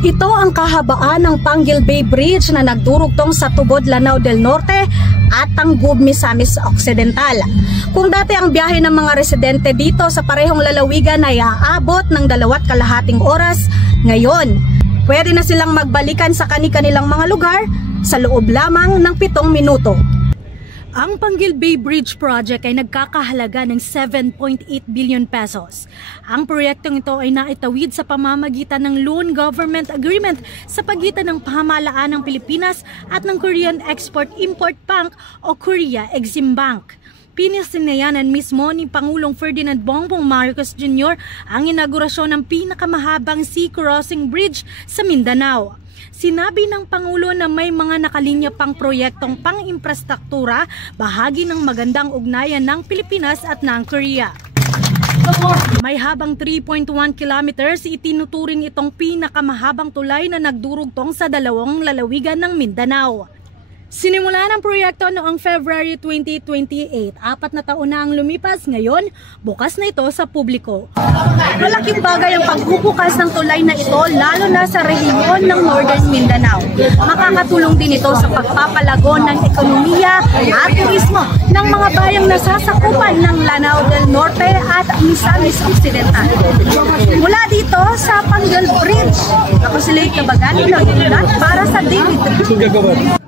Ito ang kahabaan ng Panguil Bay Bridge na nagdurugtong sa Tubod, Lanao del Norte at Tangub, Misamis Occidental. Kung dati ang biyahe ng mga residente dito sa parehong lalawigan ay aabot ng 2.5 oras, ngayon pwede na silang magbalikan sa kani-kanilang mga lugar sa loob lamang ng 7 minuto. Ang Panguil Bay Bridge Project ay nagkakahalaga ng 7.8 billion pesos. Ang proyektong ito ay naitawid sa pamamagitan ng Loan Government Agreement sa pagitan ng pamahalaan ng Pilipinas at ng Korean Export-Import Bank o Korea Exim Bank. Pinisinayanan mismo ni Pangulong Ferdinand Bongbong Marcos Jr. ang inaugurasyon ng pinakamahabang sea crossing bridge sa Mindanao. Sinabi ng Pangulo na may mga nakalinya pang proyektong pang-infrastruktura, bahagi ng magandang ugnayan ng Pilipinas at ng Korea. May habang 3.1 kilometers, itinuturing itong pinakamahabang tulay na nagdurugtong sa dalawang lalawigan ng Mindanao. Sinimula ng proyekto noong February 2028, 4 na taon na ang lumipas, ngayon bukas na ito sa publiko. Malaking bagay ang pagbubukas ng tulay na ito lalo na sa rehiyon ng Northern Mindanao. Makakatulong din ito sa pagpapalago ng ekonomiya at turismo ng mga bayang nasasakupan ng Lanao del Norte at Misamis Occidental. Mula dito sa Panguil Bridge, ako si Lake Kabagan, para sa Daily 3.